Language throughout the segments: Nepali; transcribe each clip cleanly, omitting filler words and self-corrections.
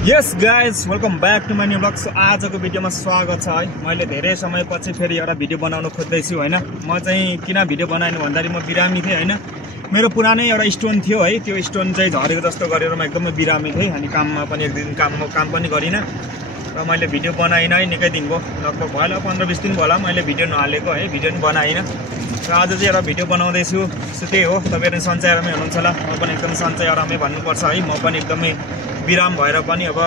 Yes guys welcome back to my new blog. आजको भिडियोमा स्वागत छ है। मैले धेरै समयपछि फेरि एउटा भिडियो बनाउन खोज्दैछु हैन। म चाहिँ किन भिडियो बनाएन भन्दाखेरि म बिरामी थिएँ हैन। मेरो पुरानै एउटा स्टोन थियो है, त्यो स्टोन चाहिँ झरेको जस्तो गरेर म एकदमै बिरामी थिएँ अनि काममा पनि एक दिन काम पनि गरिनँ र मैले भिडियो बनाइनँ है। निकै दिन भयो, लगभग भयो होला 15-20 दिन भयो होला मैले भिडियो नहालेको है, भिडियो पनि बनाइनँ र आज चाहिँ एउटा भिडियो बनाउँदैछु। सो त्यही हो, तपाईँहरू सन्चै आरामै हुनुहुन्छ होला, म पनि एकदम सन्चै आरामै भन्नुपर्छ है। म पनि एकदमै बिराम भएर पनि अब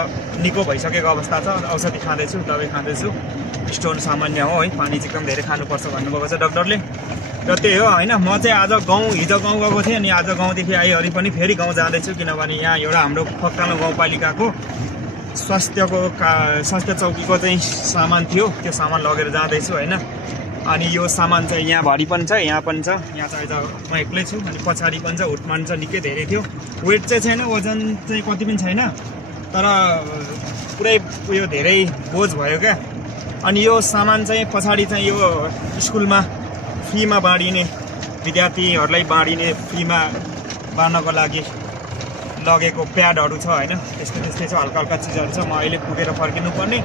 निको भइसकेको अवस्था छ। औषधि खाँदैछु, दबाई खाँदैछु। स्टोन सामान्य हो है, पानी चाहिँ एकदम धेरै खानुपर्छ भन्नुभएको छ डक्टरले र त्यही हो हैन। म चाहिँ आज हिजो गाउँ गएको थिएँ अनि आज गाउँदेखि आइहरि पनि फेरि गाउँ जाँदैछु, किनभने यहाँ एउटा हाम्रो फक्कालो गाउँपालिकाको स्वास्थ्य चौकीको चाहिँ सामान थियो, त्यो सामान लगेर जाँदैछु हैन। अनि यो सामान चाहिँ यहाँ भरि पनि छ, यहाँ पनि छ। यहाँ चाहिँ आज म एक्लै छु अनि पछाडि पनि छ, हुटमा पनि छ, निकै धेरै थियो। वेट चाहिँ छैन, वजन चाहिँ कति पनि छैन, तर पुरै उयो धेरै बोझ भयो क्या। अनि यो सामान चाहिँ पछाडि चाहिँ यो स्कुलमा फ्रीमा बाँडिने, विद्यार्थीहरूलाई बाँडिने फ्रीमा बाँड्नको लागि लगेको प्याडहरू छ हैन। त्यस्तै छ, हल्का हल्का चिजहरू छ। म अहिले पुगेर फर्किनुपर्ने,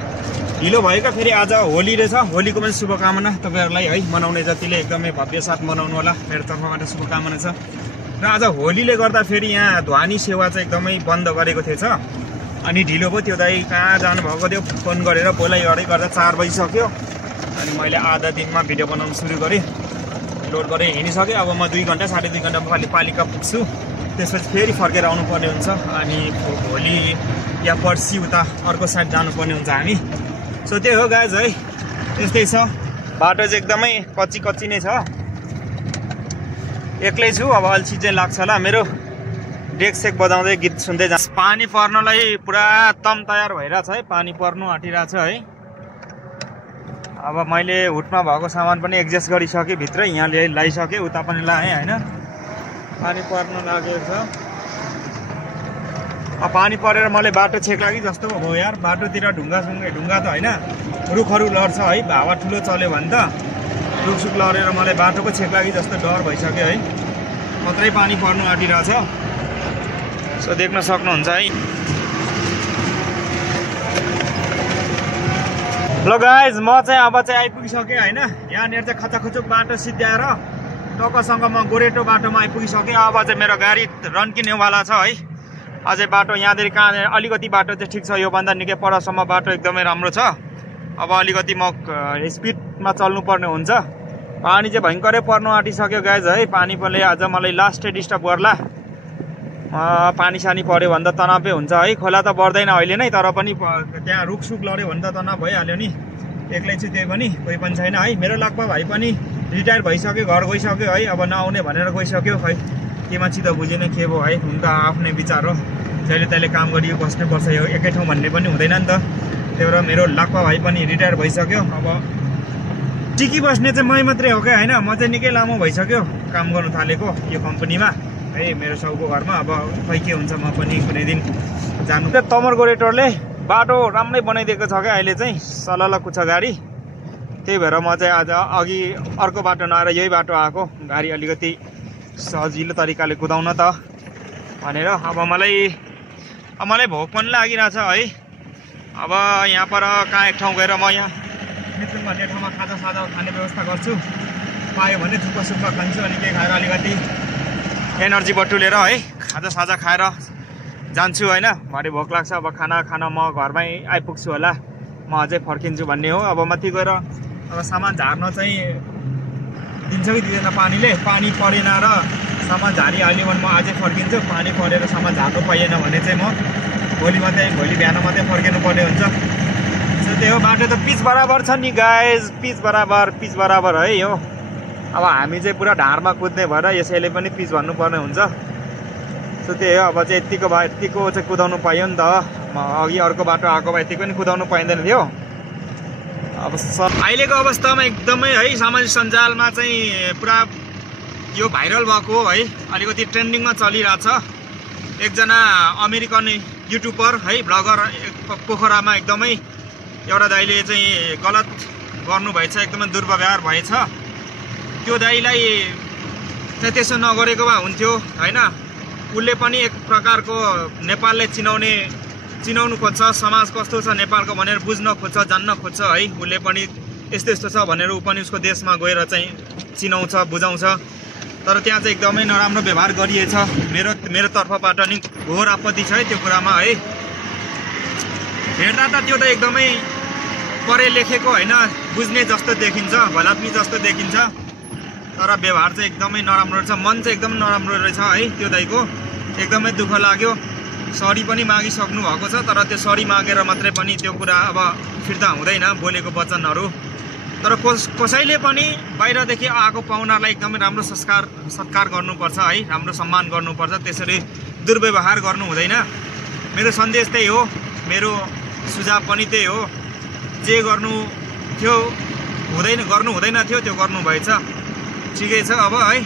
ढिलो भएको। फेरि आज होली रहेछ, होलीको पनि शुभकामना तपाईँहरूलाई है। मनाउने जतिले एकदमै भव्य साथ मनाउनु होला, मेरो तर्फबाट शुभकामना छ। र आज होलीले गर्दा फेरि यहाँ ध्वनि सेवा चाहिँ एकदमै बन्द गरेको थिएछ अनि ढिलो भयो। त्यो दाइ कहाँ जानुभएको थियो, फोन गरेर बोलाइ गर्दा 4 बजिसक्यो अनि मैले आधा दिनमा भिडियो बनाउनु सुरु गरेँ, लोड गरेँ, हिँडिसकेँ। अब म 2 घन्टा 2.5 घन्टामा पालिका पुग्छु, त्यसपछि फेरि फर्केर आउनुपर्ने हुन्छ अनि भोलि या पर्सि उता अर्को साइड जानुपर्ने हुन्छ हामी। सो त्यही हो गाइज है, त्यस्तै छ। बाटो चाहिँ एकदमै कच्ची नै छ। एक्लै छु, अब अल्छी चाहिँ लाग्छ होला। मेरो डेक सेक बजाउँदै गीत सुन्दै जान्छ। पानी पर्नलाई पुरा तम तयार भइरहेछ है, पानी पर्नु आँटिरहेछ है। अब मैले हुटमा भएको सामान पनि एडजस्ट गरिसकेँ, भित्र यहाँ ल्याइसकेँ, उता पनि लाएँ होइन। पानी पर्न लागेको छ। अब पानी परेर मलाई बाटो छेक्ला कि जस्तो भयो यार। बाटोतिर ढुङ्गा त होइन, रुखहरू लड्छ है, हावा ठुलो चल्यो भने त रुखसुख लडेर मलाई बाटो पो छेक्ला कि जस्तो डर भइसक्यो है। मात्रै पानी पर्नु आँटिरहेछ, सो देख्न सक्नुहुन्छ है। ल गाइज, म चाहिँ अब चाहिँ आइपुगिसकेँ होइन। यहाँनिर चाहिँ खचाखुचुक बाटो सिद्ध्याएर टक्कसँग म गोरेटो बाटोमा आइपुगिसकेँ। अब चाहिँ मेरो गाडी रन्किनेवाला छ है। अझै बाटो यहाँदेखि कहाँ अलिकति बाटो चाहिँ ठिक छ, योभन्दा निकै परसम्म बाटो एकदमै राम्रो छ। अब अलिकति म स्पिडमा चल्नुपर्ने हुन्छ। पानी चाहिँ भयङ्करै पर्नु आँटिसक्यो गाइज है। पानी पनि आज मलाई लास्ट डिस्टर्ब गर्ला। पानी सानी पऱ्यो भने त तनावै हुन्छ है। खोला त बढ्दैन अहिले नै, तर पनि त्यहाँ रुखसुख लड्यो भने त तनाव भइहाल्यो नि। एक्लै छु, त्यही पनि कोही पनि छैन है। मेरो लक्पा भाइ पनि रिटायर भइसक्यो, घर गइसक्यो है। अब नआउने भनेर गइसक्यो, खै केमा चित्त बुझेन के भयो है। हुन त आफ्नै विचार हो, जहिले तहिले काम गरियो बस्नुपर्छ, यो एकै ठाउँ भन्ने पनि हुँदैन नि त। त्यही भएर मेरो लक्पा भाइ पनि रिटायर भइसक्यो। अब टिकी बस्ने चाहिँ मै मात्रै हो क्या होइन। म चाहिँ निकै लामो भइसक्यो काम गर्नु थालेको यो कम्पनीमा है, मेरो साउको घरमा। अब खै के हुन्छ, म पनि कुनै दिन जानु। तमर गोरेटरले बाटो राम्रै बनाइदिएको छ क्या अहिले चाहिँ, सलल कुछ गाडी। त्यही भएर म चाहिँ आज अघि अर्को बाटो नआएर यही बाटो आएको, गाडी अलिकति सजिलो तरिकाले कुदाउन त भनेर। अब मलाई भोक पनि लागिरहेछ है। अब यहाँ पर कहाँ एक ठाउँ गएर म यहाँ मित्रम भन्ने ठाउँमा खाजा खाने व्यवस्था गर्छु। पायो भने थुक्पा सुक्पा खान्छु अनि के खाएर अलिकति एनर्जी बटुलेर है खाजा खाएर जान्छु होइन। भरे भोक लाग्छ, अब खाना म घरमै आइपुग्छु होला, म अझै फर्किन्छु भन्ने हो। अब माथि गएर अब सामान झार्न चाहिँ दिन्छ कि दिँदैन पानीले। पानी परेन र सामान झारिहाल्यो भने म अझै फर्किन्छु। पानी परेर सामान झार्नु पाइएन भने चाहिँ म भोलि बिहान मात्रै फर्किनु पर्ने हुन्छ। सो त्यही हो, बाटो त पिच बराबर छ नि गाइज, पिच बराबर है यो। अब हामी चाहिँ पुरा ढाडमा कुद्ने भएर यसैले पनि पिच भन्नुपर्ने हुन्छ। सो त्यही हो, अब चाहिँ यत्तिको चाहिँ कुदाउनु पाइयो नि त। म अघि अर्को बाटो आएको भए यत्तिको पनि कुदाउनु पाइँदैन थियो। अब अहिलेको अवस्थामा एकदमै है सामाजिक सञ्जालमा चाहिँ पुरा यो भाइरल भएको है, अलिकति ट्रेन्डिङमा चलिरहेछ। एकजना अमेरिकन युट्युबर है, ब्लगर पोखरामा एकदमै एउटा दाइले चाहिँ गलत गर्नुभएछ, एकदमै दुर्व्यवहार भएछ। त्यो दाइलाई चाहिँ त्यसो नगरेको भए हुन्थ्यो हैन। उसले पनि एक प्रकारको नेपालले चिनाउने चिनाउनु खोज्छ, समाज कस्तो छ नेपालको भनेर बुझ्न खोज्छ, जान्न खोज्छ है। उसले पनि यस्तो यस्तो छ भनेर ऊ पनि उसको देशमा गएर चाहिँ चिनाउँछ, बुझाउँछ। तर त्यहाँ चाहिँ एकदमै नराम्रो व्यवहार गरिएछ। मेरो तर्फबाट नि घोर आपत्ति छ है त्यो कुरामा है। हेर्दा त त्यो त एकदमै पढे लेखेको होइन, बुझ्ने जस्तो देखिन्छ, भलात्मी जस्तो देखिन्छ, तर व्यवहार चाहिँ एकदमै नराम्रो रहेछ। मन चाहिँ एकदम नराम्रो रहेछ है त्यो दाइको। एकदमै दुःख लाग्यो। सरी पनि मागिसक्नु भएको छ, तर त्यो सरी मागेर मात्रै पनि त्यो कुरा अब फिर्ता हुँदैन बोलेको वचनहरू। तर कसैले पनि बाहिरदेखि आएको पाहुनालाई एकदमै राम्रो सत्कार गर्नुपर्छ है, राम्रो सम्मान गर्नुपर्छ। त्यसरी दुर्व्यवहार गर्नु हुँदैन। मेरो सन्देश त्यही हो, मेरो सुझाव पनि त्यही हो। जे गर्नु थियो गर्नु हुँदैन थियो त्यो गर्नुभएछ, ठिकै छ। अब है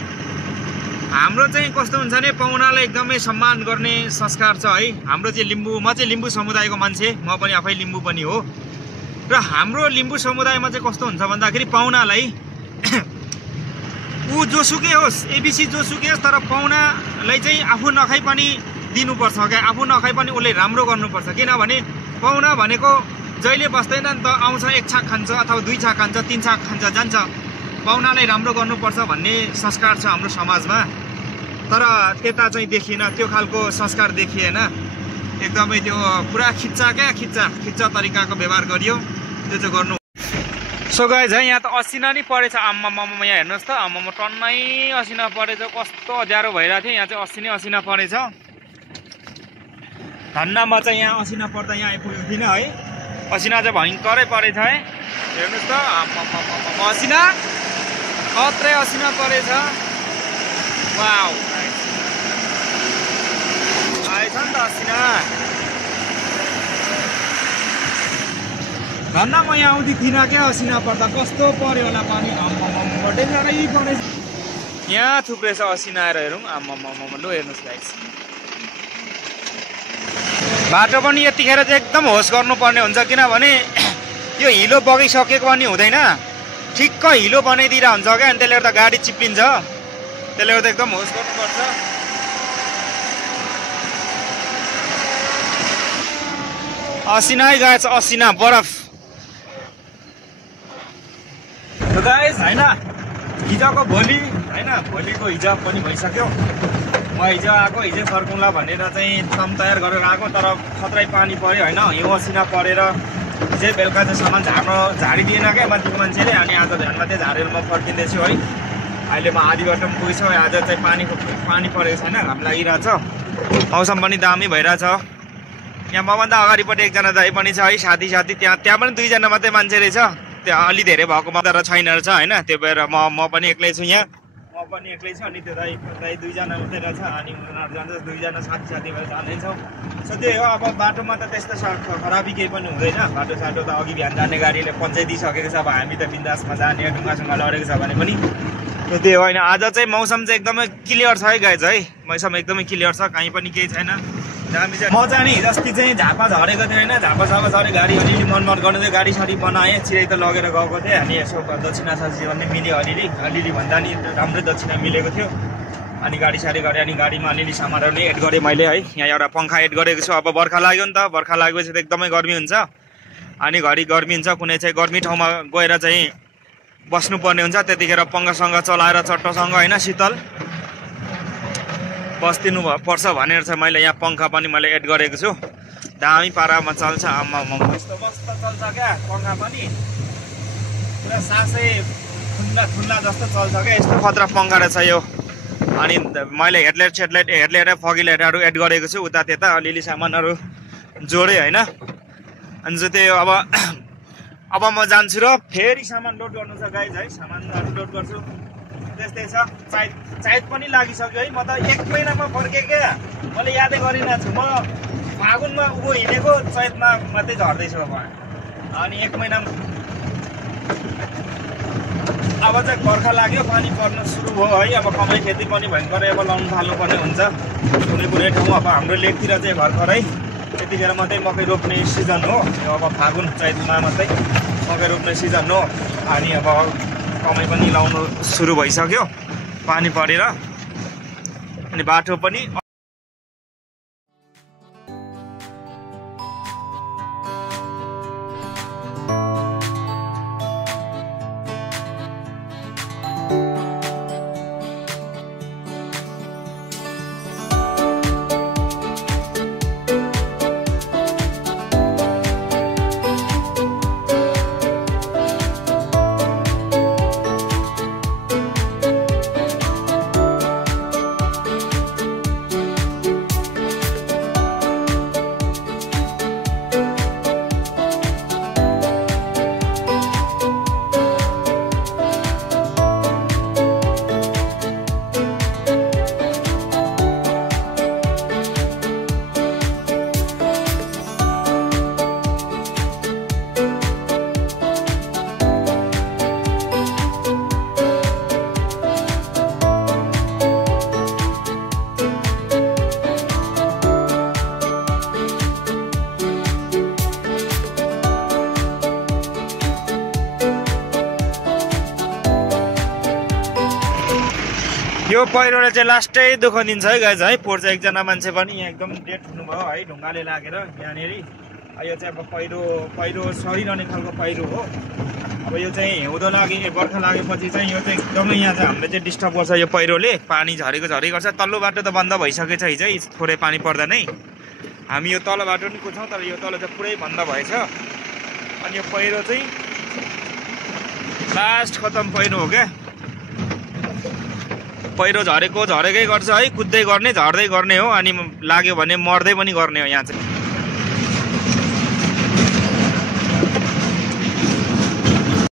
हाम्रो चाहिँ कस्तो हुन्छ भने पाहुनालाई एकदमै सम्मान गर्ने संस्कार छ है। हाम्रो चाहिँ म चाहिँ लिम्बू समुदायको मान्छे, म पनि आफै लिम्बू पनि हो। र हाम्रो लिम्बू समुदायमा चाहिँ कस्तो हुन्छ भन्दाखेरि पाहुनालाई ऊ जोसुकै होस्, एबिसी जोसुकै होस्, तर पाहुनालाई चाहिँ आफू नखाइ पनि दिनुपर्छ क्या। आफू नखाइ पनि उसले राम्रो गर्नुपर्छ। किनभने पाहुना भनेको जहिले बस्दैन नि त, आउँछ एक छाक खान्छ अथवा दुई छाक खान्छ, तीन छाक खान्छ, जान्छ। पाहुनालाई राम्रो गर्नुपर्छ भन्ने संस्कार छ हाम्रो समाजमा। तर त्यता चाहिँ देखिएन, त्यो खालको संस्कार देखिएन। एकदमै त्यो पुरा खिच्चा तरिकाको व्यवहार गरियो, त्यो चाहिँ गर्नु। सो गाइज है यहाँ त असिना नै परेछ। आम्मामा यहाँ हेर्नुहोस् त, आम्मामा टन्नै असिना परेछ। कस्तो अँध्यारो भइरहेको थियो, यहाँ चाहिँ असिना परेछ। धन्न म चाहिँ यहाँ असिना पर्दा यहाँ आइपुगेको थिइनँ है। असिना चाहिँ भयङ्करै परेछ है। हेर्नुहोस् त असिना, खत्रै असिना परेछ। वाउ, आएछ नि त असिना। धन्न म यहाँ आउँदै थिइनँ क्या असिना पर्दा। कस्तो पर्यो होला पानी, आम्मामा डेन्जरै परेछ। यहाँ थुप्रै छ असिना आएर हेरौँ। आम्मामा लु हेर्नुहोस् गाइस, बाटो पनि यतिखेर चाहिँ एकदम होस गर्नुपर्ने हुन्छ। किनभने यो हिलो बगिसकेको पनि हुँदैन, ठिक्क हिलो बनाइदिएर हुन्छ क्या। अनि त्यसले गर्दा गाडी चिप्लिन्छ, त्यसले गर्दा एकदम होस गर्नुपर्छ। असिना है गएछ, असिना बरफ गाइस होइन। हिजोको भोलि होइन, भोलिको हिजो पनि भइसक्यो। म हिजो आएको, हिजो फर्कौँला भनेर चाहिँ काम तयार गरेर आएको, तर खत्रै पानी पऱ्यो होइन। हिउँ असिना परेर हिजै बेलुका चाहिँ सामान झारिदिएन क्या मान्छेले। अनि आज ध्यानमा चाहिँ झारेर म फर्किँदैछु है। अहिले म आधी बाटो पनि पुगेछु। आज चाहिँ पानी परेको छैन, घाम लागिरहेछ, मौसम पनि दामी भइरहेछ। यहाँ मभन्दा अगाडिपट्टि एकजना दाइ पनि छ है, साथी त्यहाँ पनि दुईजना मात्रै मान्छे रहेछ। त्यहाँ अलि धेरै भएको मात्र छैन रहेछ होइन। त्यो भएर म पनि एक्लै छु यहाँ, म पनि एक्लै छु। अनि त्यो दाइ दुईजना मात्रै रहेछ। अनि उनीहरू जान्छ, दुईजना साथी भएर जाँदैछौँ। सो त्यही हो। अब बाटोमा त त्यस्तो खराबी केही पनि हुँदैन। बाटो त अघि बिहान जाने गाडीले पन्चाइदिइसकेको छ। अब हामी त बिन्दासमा जाने, ढुङ्गासुङ्गा लडेको छ भने पनि। सो त्यही होइन। आज चाहिँ मौसम चाहिँ एकदमै क्लियर छ है गाइज है। मौसम एकदमै क्लियर छ, कहीँ पनि केही छैन। दामी चाहिँ म चाहिँ नि हिजोअस्ति चाहिँ झापा झरेको थियो होइन। झापा झरे गाडी अलिअलि मनमन गर्नु थियो, गाडी साडी बनाएँ, चिरै त लगेर गएको थिएँ। अनि यसो दक्षिणा सब्जी भन्ने मिल्यो, अलिअलि भन्दा नि राम्रै दक्षिणा मिलेको थियो। अनि गाडी साडी गरेँ, अनि गाडीमा अलिअलि सामानहरू नै एड गरेँ मैले है। यहाँ एउटा पङ्खा एड गरेको छु। अब बर्खा लाग्यो नि त, बर्खा लागेपछि त एकदमै गर्मी हुन्छ। अनि घरि गर्मी हुन्छ, कुनै चाहिँ गर्मी ठाउँमा गएर चाहिँ बस्नुपर्ने हुन्छ। त्यतिखेर पङ्खासँग चलाएर चट्टोसँग होइन, शीतल बस्दिनु पर्छ भनेर चाहिँ मैले यहाँ पङ्खा पनि मैले एड गरेको छु। दामी पारामा चल्छ। आम्मामा यस्तो मस्त चल्छ क्या पङ्खा पनि, पुरा सासै थुन्ला जस्तो चल्छ क्या। यस्तो खतरा पङ्खा रहेछ यो। अनि मैले हेडलाइट फगी लाइटहरू एड गरेको छु। उता त्यता अलिअलि सामानहरू जोडेँ होइन। अनि चाहिँ त्यही अब म जान्छु र फेरि सामान लोड गर्नु छ गाइज है। सामानहरू लोड गर्छु, त्यस्तै छ। चाइज पनि लागिसक्यो है। म त 1 महिनामा फर्केँ क्या, मैले यादै गरिरहेको छु। म फागुनमा हिँडेको, चैतमा मात्रै झर्दैछु अब। अनि 1 महिनामा अब चाहिँ बर्खा लाग्यो, पानी पर्न सुरु भयो है। अब कमाइ खेती पनि भयङ्करै अब लाउनु थाल्नुपर्ने हुन्छ कुनै ठाउँमा। अब हाम्रो लेकतिर चाहिँ भर्खरै त्यतिखेर मात्रै मकै रोप्ने सिजन हो। अब फागुन चैतमा मात्रै मकै रोप्ने सिजन हो। अनि अब कमाइ पनि लाउनु सुरु भइसक्यो पानी परेर। अनि बाटो पनि यो पहिरोले चाहिँ लास्टै दुःख दिन्छ है गाइज है। पोहोर चाहिँ एकजना मान्छे पनि यहाँ एकदम डेथ हुनुभयो है ढुङ्गाले लागेर यहाँनिर। यो चाहिँ अब पहिरो सरिरहने खालको पहिरो हो। अब यो चाहिँ हिउँदो लागे बर्खा लागेपछि चाहिँ यो चाहिँ एकदमै यहाँ चाहिँ हामीले चाहिँ डिस्टर्ब गर्छ यो पहिरोले। पानी झरेको गर्छ। तल्लो बाटो त बन्द भइसकेछ हिजै थोरै पानी पर्दा नै। हामी यो तल बाटो पनि कुद्छौँ तर यो तल चाहिँ पुरै बन्द भएछ। अनि यो पहिरो चाहिँ लास्ट खतम पहिरो हो क्या। पहिरो झरेकै गर्छ है, कुद्दै गर्ने झर्दै गर्ने हो। अनि लाग्यो भने मर्दै पनि गर्ने हो यहाँ चाहिँ।